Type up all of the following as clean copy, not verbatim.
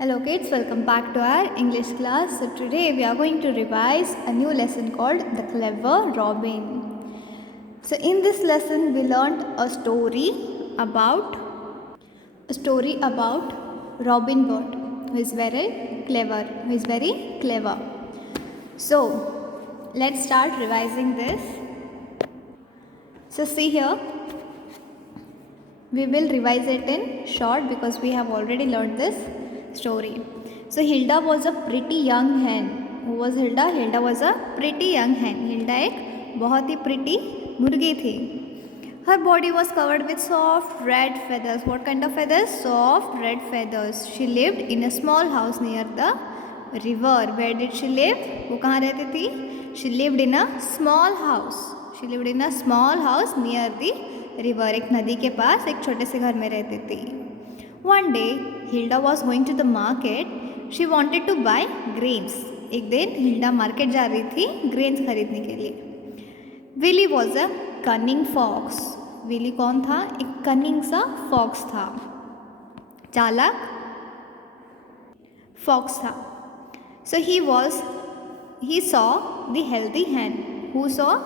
Hello kids, welcome back to our English class. So today we are going to revise a new lesson called The Clever Robin. So in this lesson we learned a story about Robin Hood, who is very clever. So let's start revising this. So see here, we will revise it in short because we have already learned this story. So Hilda was a pretty young hen. Who was Hilda? Hilda was a pretty young hen. Hilda एक बहुत ही pretty मुर्गी थी. Her body was covered with soft red feathers. What kind of feathers? Soft red feathers. She lived in a small house near the river. Where did she live? वो कहाँ रहती थी? She lived in a small house. She lived in a small house near the river. एक नदी के पास एक छोटे से घर में रहती थी. One day, Hilda was going to the market. She wanted to buy grains. एक दिन हिल्डा मार्केट जा रही थी ग्रेन्स खरीदने के लिए. Willy was a cunning fox. Willy कौन था? एक कनिंग सा फॉक्स था, चालाक फॉक्स था. सो he saw the healthy hen. Who saw?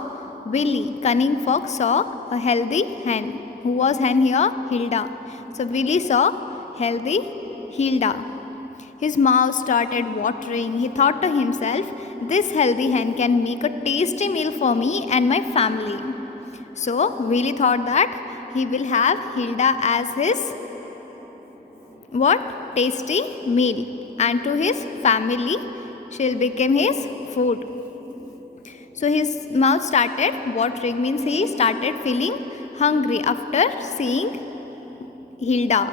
Willy. Cunning fox saw a healthy hen. Who was hen here? Hilda. So Willy saw healthy Hilda. His mouth started watering. He thought to himself, this healthy hen can make a tasty meal for me and my family. So Willy thought that he will have Hilda as his tasty meal, and to his family she'll become his food. So his mouth started watering, means he started feeling hungry after seeing Hilda.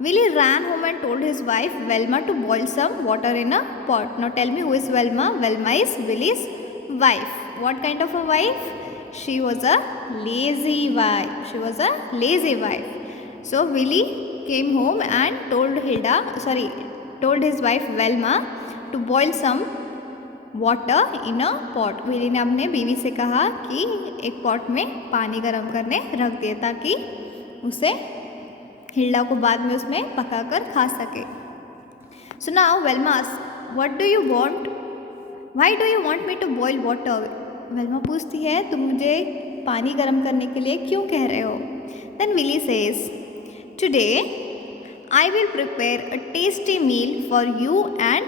Willy ran home and told his wife Velma to boil some water in a pot. Now tell me, who is Velma? Velma is Willy's wife. What kind of a wife? She was a lazy wife. So Willy came home and told his wife Velma to boil some water in a pot. Willy ने अपने बीवी से कहा कि एक pot में पानी गर्म करने रख दिए ताकि उसे हिल्डा को बाद में उसमें पकाकर खा सके. So now Velma asks, what do you want? Why do you want me to boil water? Velama पूछती है, तुम मुझे पानी गर्म करने के लिए क्यों कह रहे हो? Then Willy says, today I will prepare a tasty meal for you and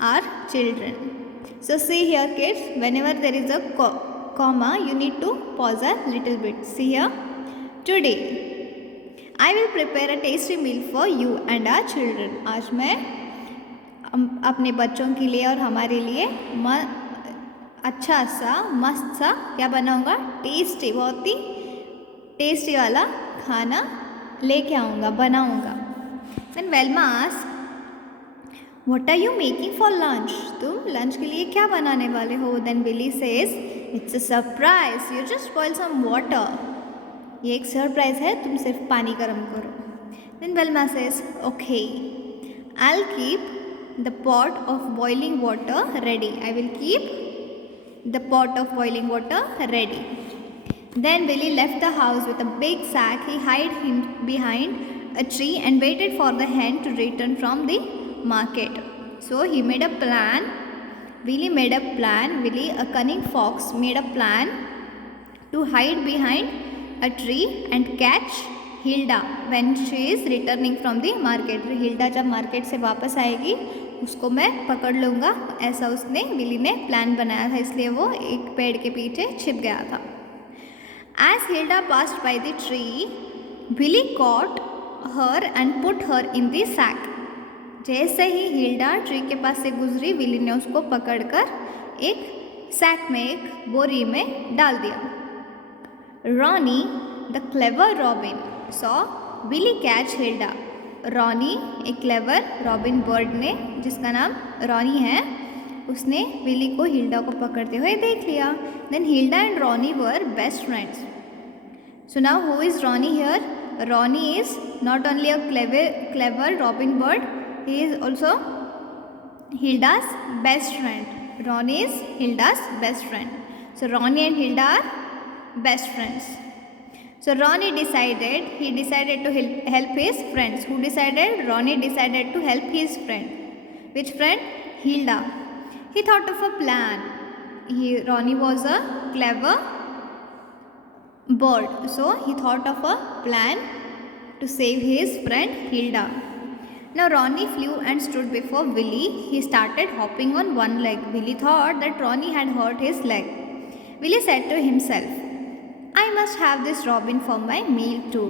our children. So see here kids, whenever there is a comma, you need to pause a little bit. See here, today I will prepare a tasty meal for you and our children. आज मैं अपने बच्चों के लिए और हमारे लिए अच्छा सा मस्त सा क्या बनाऊंगा? टेस्टी, बहुत ही टेस्टी वाला खाना लेके आऊँगा, बनाऊँगा. Then Velma asks, what are you making for lunch? तुम लंच के लिए क्या बनाने वाले हो? Then Willy says, it's a surprise. You just boil some water. ये एक सरप्राइज है, तुम सिर्फ पानी गर्म करो. Then Velma says, okay, I'll keep the pot of boiling water ready. I will keep the pot of boiling water ready. Then Willy left the house with a big sack. He hid him behind a tree and waited for the hen to return from the market. So he made a plan. Willy, a cunning fox, made a plan to hide behind a tree and catch Hilda when she is returning from the market. Hilda जब market से वापस आएगी उसको मैं पकड़ लूँगा, ऐसा उसने विली ने प्लान बनाया था, इसलिए वो एक पेड़ के पीछे छिप गया था. As Hilda passed by the tree, Willy caught her and put her in the sack. जैसे ही हिल्डा ट्री के पास से गुजरी, विली ने उसको पकड़कर एक सैक में, एक बोरी में डाल दिया. Ronnie, the clever Robin, saw Willy catch Hilda. Ronnie, एक क्लेवर रॉबिन बर्ड ने, जिसका नाम रॉनी है, उसने विली को हिल्डा को पकड़ते हुए देख लिया. Then Hilda and Ronnie were best friends. So now who is Ronnie here? Ronnie is not only a clever robin bird, he is also Hilda's best friend. Ronnie is Hilda's best friend. So Ronnie and Hilda are best friends. So Ronnie decided to help his friends. Who decided? Ronnie decided to help his friend. Which friend? Hilda. He thought of a plan. Ronnie was a clever bird. So he thought of a plan to save his friend Hilda. Now Ronnie flew and stood before Willie. He started hopping on one leg. Willie thought that Ronnie had hurt his leg. Willie said to himself, I must have this robin for my meal too.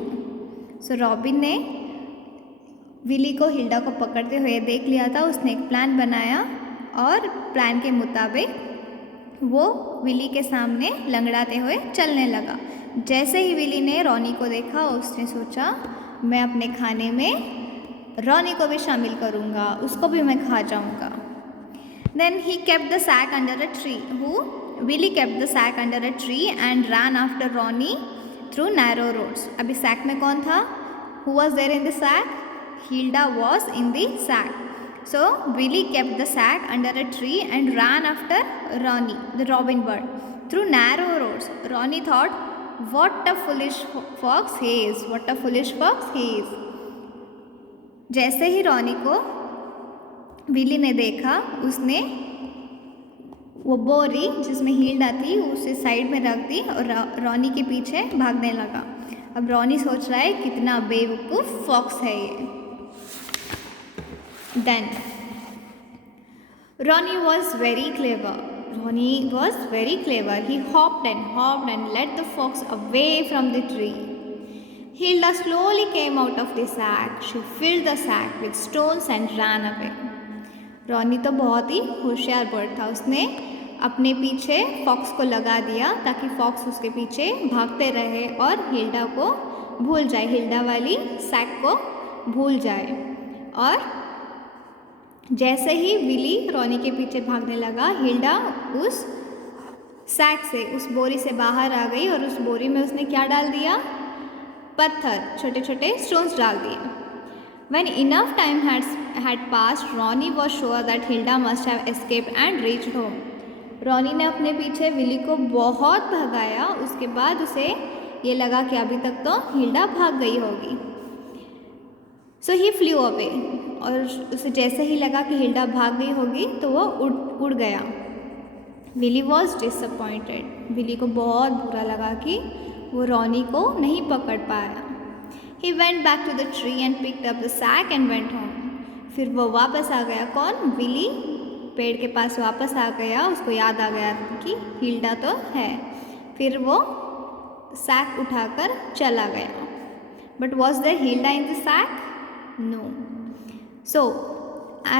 So Robin ने Willie को Hilda को पकड़ते हुए देख लिया था. उसने एक प्लान बनाया और प्लान के मुताबिक वो विली के सामने लंगड़ाते हुए चलने लगा. जैसे ही विली ने रॉनी को देखा उसने सोचा मैं अपने खाने में रॉनी को भी शामिल करूँगा, उसको भी मैं खा जाऊँगा. Then he kept the sack under a tree. Willie kept the sack under a tree and ran after Ronnie through narrow roads. अभी sack में कौन था? Who was there in the sack? Hilda was in the sack. So Willie kept the sack under a tree and ran after Ronnie, the robin bird, through narrow roads. Ronnie thought, what a foolish fox he is! What a foolish fox he is! जैसे ही Ronnie को Willie ने देखा उसने वो बोरी जिसमें Hilda थी उसे साइड में रख दी और रॉनी के पीछे भागने लगा. अब रॉनी सोच रहा है कितना बेवकूफ़ फॉक्स है ये. Then Ronnie was very clever. He hopped and led the fox away from the tree. Hilda slowly came out of the sack. She filled the sack with stones and ran away. Ronnie तो बहुत ही होशियार bird था. उसने अपने पीछे fox को लगा दिया ताकि फॉक्स उसके पीछे भागते रहे और हिल्डा को भूल जाए, हिल्डा वाली सैक को भूल जाए. और जैसे ही विली रॉनी के पीछे भागने लगा हिल्डा उस सैक से, उस बोरी से बाहर आ गई और उस बोरी में उसने क्या डाल दिया? पत्थर, छोटे छोटे स्टोन्स डाल दिए. When enough time had passed, Ronnie was sure that Hilda must have escaped and reached home. Ronnie ने अपने पीछे विली को बहुत भगाया. उसके बाद उसे ये लगा कि अभी तक तो हिल्डा भाग गई होगी. So he flew away. और उसे जैसे ही लगा कि हिल्डा भाग गई होगी तो वो उड़ गया. Willie was disappointed. विली को बहुत बुरा लगा कि वो रॉनी को नहीं पकड़ पाया. He went back to the tree and picked up the sack and went home. फिर वो वापस आ गया. कौन? विली पेड़ के पास वापस आ गया. उसको याद आ गया कि हिल्डा तो है. फिर वो सैक उठाकर चला गया. But was there Hilda in the sack? No. So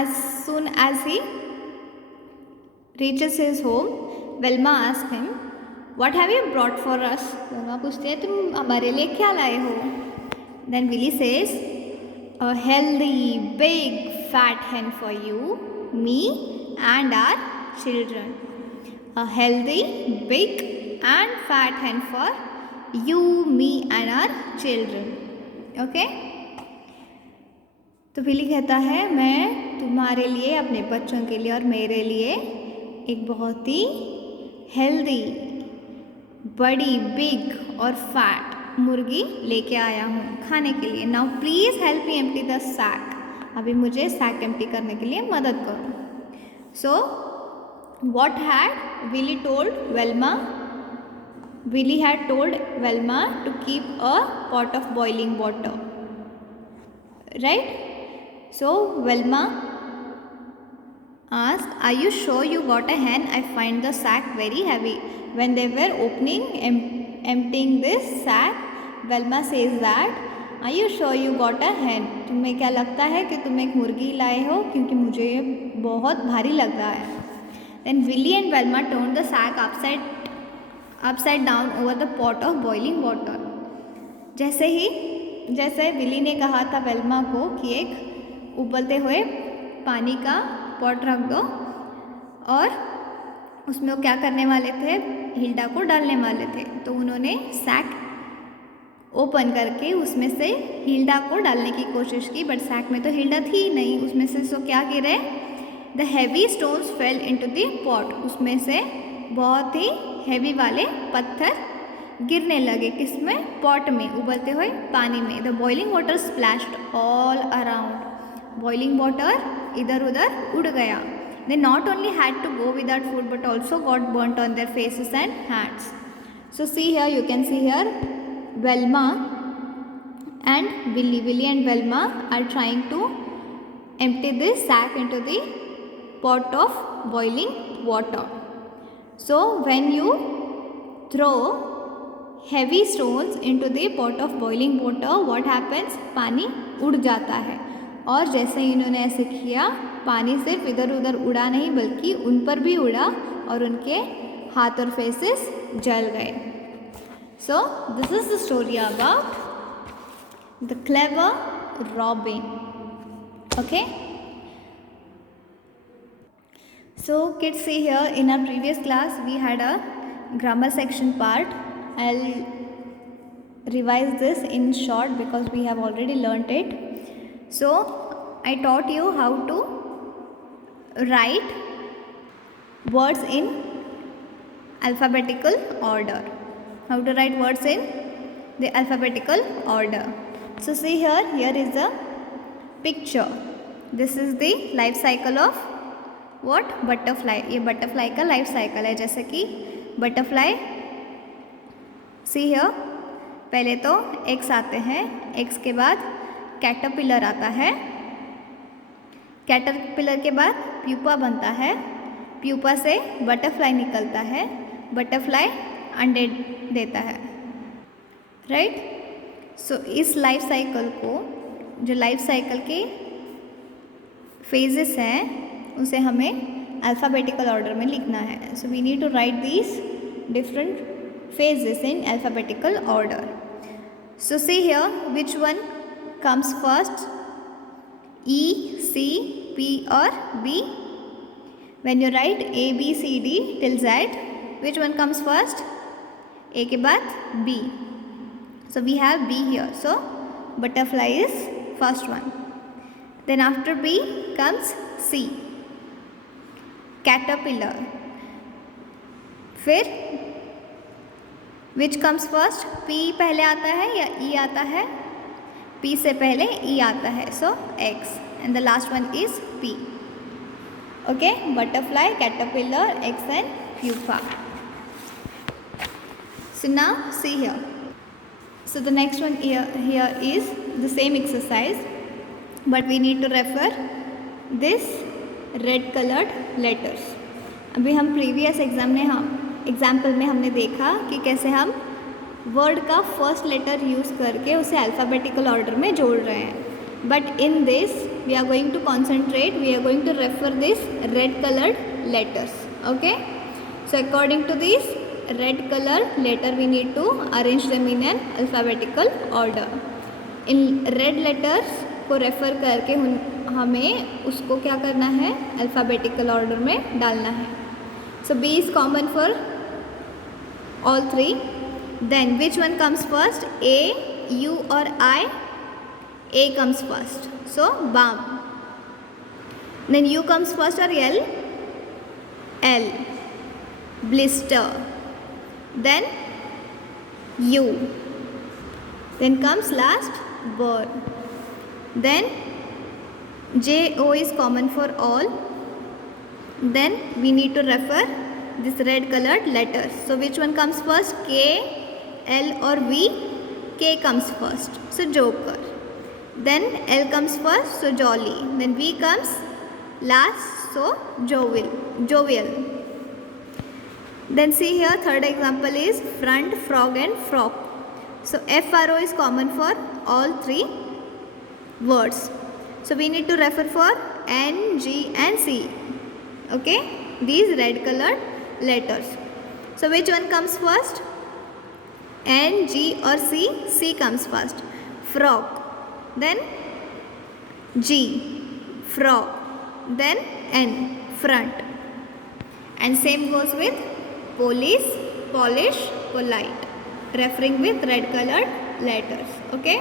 as soon as he reaches his home, Velma asked him, "What have you brought for us?" Velama पूछते हैं तुम हमारे लिए क्या लाए हो? Then Willie says, "A healthy, big, fat hen for you, me, and our children." A healthy, big, and fat hen for you, me, and our children. Okay? तो Willie कहता है मैं तुम्हारे लिए, अपने बच्चों के लिए और मेरे लिए एक बहुत ही हेल्दी, बड़ी, बिग और फैट मुर्गी लेके आया हूँ खाने के लिए. Now please help me empty the sack. अभी मुझे सैक एम्प्टी करने के लिए मदद करो. So what had Willy told Velma? Willy had told Velma to keep a pot of boiling water. Right? So Velma asked, "Are you sure you got a hen? I find the sack very heavy." When they were emptying this sack, Velma says that, "Are you sure you got a hen?" तुम्हें क्या लगता है कि तुम एक मुर्गी लाए हो? क्योंकि मुझे ये बहुत भारी लग रहा है. Then Willie and Velma turned the sack upside down over the pot of boiling water. जैसे विली ने कहा था वेल्मा को कि एक उबलते हुए पानी का पॉट रख दो और उसमें वो क्या करने वाले थे? हिल्डा को डालने वाले थे. तो उन्होंने सैक ओपन करके उसमें से हिल्डा को डालने की कोशिश की. बट सैक में तो हिल्डा थी ही नहीं. उसमें से सो क्या गिरे? The heavy stones fail into the pot. उसमें से बहुत ही हैवी वाले पत्थर गिरने लगे, किसमें? पॉट में, उबलते हुए पानी में. The boiling water splashed all around. Boiling water इधर उधर उड़ गया. They not only had to go without food but also got burnt on their faces and hands. So see here, you can see here Velma and Willy. Willy and Velma are trying to empty this sack into the pot of boiling water. So when you throw heavy stones into the pot of boiling water, what happens? पानी उड़ जाता है. और जैसे इन्होंने ऐसे किया, पानी सिर्फ इधर उधर उड़ा नहीं बल्कि उन पर भी उड़ा और उनके हाथ और फेसेस जल गए. So this is the story about the clever Robin. Okay, so kids, see here in our previous class we had a grammar section part. I'll revise this in short because we have already learnt it. So I taught you how to write words in alphabetical order. How to write words in the alphabetical order. So see here, here is the picture. This is the life cycle of what? Butterfly. ये butterfly का life cycle है. जैसे कि butterfly, see here, पहले तो eggs आते हैं, eggs के बाद कैटरपिलर आता है, कैटरपिलर के बाद प्यूपा बनता है, प्यूपा से बटरफ्लाई निकलता है, बटरफ्लाई अंडे देता है. राइट. सो इस लाइफ साइकिल को, जो लाइफ साइकिल के फेजेस हैं, उसे हमें अल्फ़ाबेटिकल ऑर्डर में लिखना है. So we need to write these different phases in alphabetical order. So see here, which one comes first? E, C, P or B? When you write A, B, C, D till Z, which one comes first? A के बाद B. So we have B here. So butterfly is first one. Then after B comes C, caterpillar. फिर which comes first? P पहले आता है या E आता है? P से पहले E आता है. सो X and the last one is P. Okay, butterfly, caterpillar, X and pupa. So now see here. So the next one here is the same exercise but we need to refer this red colored letters. अभी हम previous example में हमने देखा कि कैसे हम word का first letter use करके उसे अल्फ़ाबेटिकल ऑर्डर में जोड़ रहे हैं. But in this we are going to concentrate, we are going to refer this red coloured letters. Okay, so according to this red colour letter we need to arrange them in an alphabetical order. इन red letters को refer करके हमें उसको क्या करना है? Alphabetical order में डालना है. So B is common for all three. Then which one comes first? A, U or I? A comes first. So balm. Then U comes first or L? L. Blister. Then U. Then comes last bird. Then J, O is common for all. Then we need to refer this red colored letters. So which one comes first? K, L or V? K comes first, so joker. Then L comes first, so jolly. Then V comes last, so jovial. Then see here, third example is front, frog and frock. So FRO is common for all three words. So we need to refer for N, G and C. Okay, these red colored letters. So which one comes first? N, G or C? C comes first. Frog, then G, frog, then N, front. And same goes with police, polish, polite, referring with red colored letters. Okay,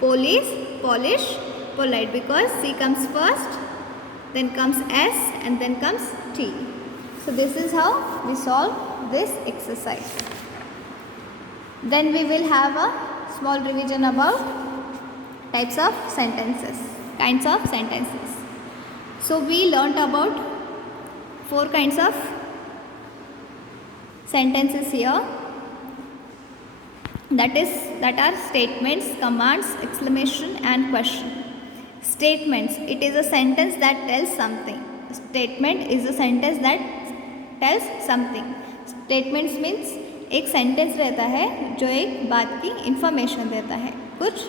police, polish, polite, because C comes first, then comes S and then comes T. So this is how we solve this exercise. Then we will have a small revision about types of sentences, kinds of sentences. So we learnt about 4 kinds of sentences here. That are statements, commands, exclamation and question. Statements, it is a sentence that tells something. Statement is a sentence that tells something. Statements means एक sentence रहता है जो एक बात की information देता है, कुछ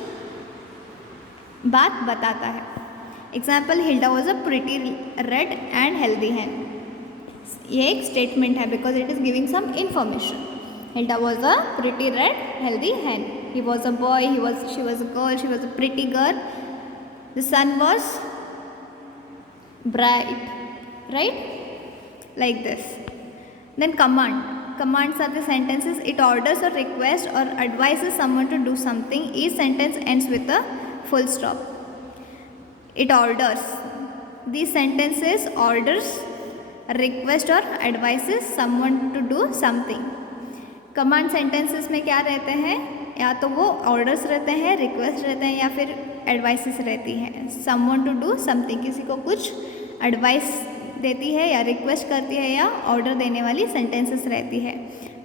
बात बताता है. Example, Hilda was a pretty red and healthy hen. ये एक स्टेटमेंट है because it is giving some information. Hilda was a pretty red healthy hen. He was a boy, she was a girl, she was a pretty girl. The sun was bright, right, like this. Then command. Commands are the sentences. It orders or requests or advises someone to do something. Each sentence ends with a full stop. It orders. These sentences orders, request or advises someone to do something. Command sentences में क्या रहते हैं? या तो वो orders रहते हैं, request रहते हैं या फिर advices रहती हैं. Someone to do something, किसी को कुछ advice देती है या रिक्वेस्ट करती है या ऑर्डर देने वाली सेंटेंसेस रहती है.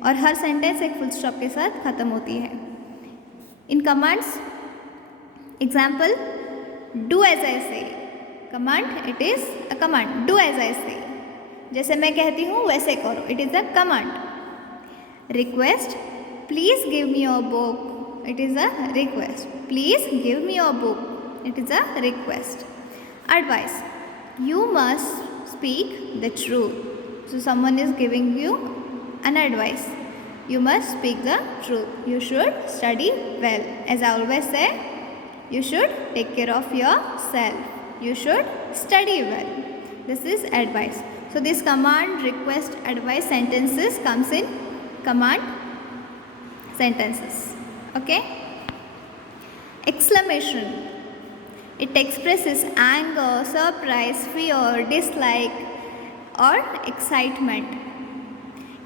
और हर सेंटेंस एक फुल स्टॉप के साथ ख़त्म होती है. In commands, example, do as I say. Command, it is a command. Do as I say, जैसे मैं कहती हूँ वैसे करो, it is a command. Request, please give me your book, it is a request. Please give me your book, it is a request. Advice, you must speak the truth. So someone is giving you an advice. You must speak the truth. You should study well. As I always say, you should take care of yourself. You should study well. This is advice. So this command, request, advice sentences comes in command sentences. Okay? Exclamation. It expresses anger, surprise, fear, dislike or excitement.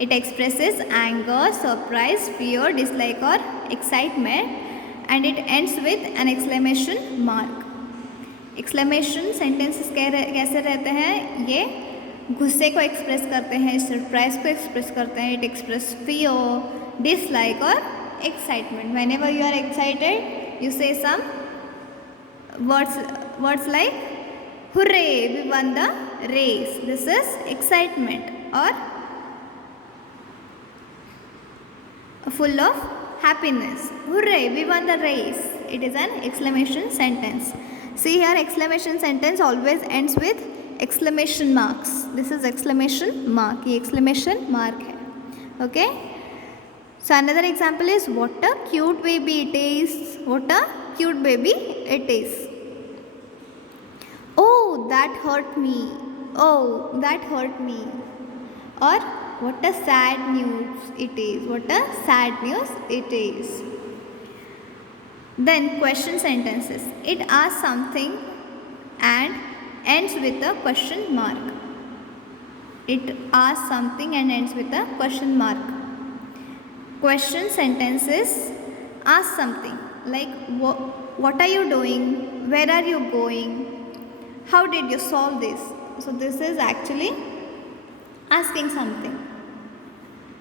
It expresses anger, surprise, fear, dislike or excitement and it ends with an exclamation mark. Exclamation sentences कैसे रहते हैं? ये गुस्से को express करते हैं, surprise को express करते हैं. इट एक्सप्रेस फियर, डिसलाइक और excitement. whenever you are excited, you say some words like hooray, we won the race. This is excitement or full of happiness. Hooray, we won the race. It is an exclamation sentence. See here, exclamation sentence always ends with exclamation marks. This is exclamation mark. ये exclamation mark है. Okay. So another example is, what a cute baby it is. What a cute baby it is. Oh, that hurt me. Oh, that hurt me. Or what a sad news it is. What a sad news it is. Then question sentences. It asks something and ends with a question mark. It asks something and ends with a question mark. Question sentences ask something like, what are you doing? Where are you going? How did you solve this? So this is actually asking something,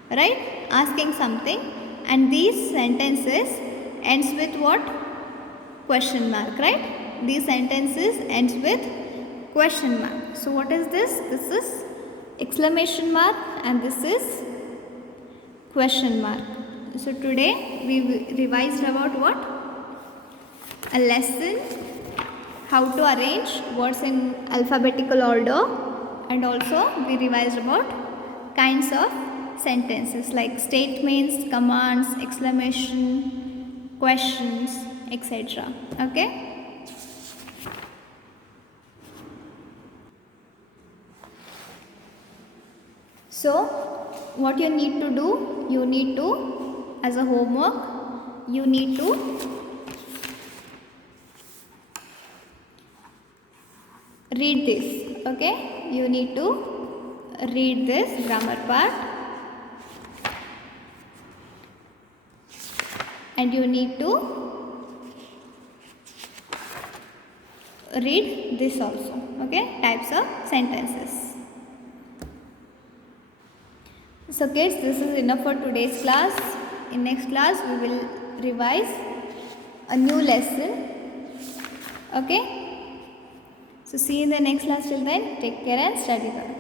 right? Asking something, and these sentences ends with what? Question mark, right? These sentences ends with question mark. So what is this? This is exclamation mark and this is question mark. So today we revised about what? A lesson, how to arrange words in alphabetical order, and also we revised about kinds of sentences like statements, commands, exclamation, questions, etc. Okay? So what you need to do, you need to, as a homework, you need to read this. Okay, you need to read this grammar part. and you need to read this also. Okay, types of sentences. So kids, this is enough for today's class. In next class we will revise a new lesson. Okay, so see you in the next class. Till then, take care and study well.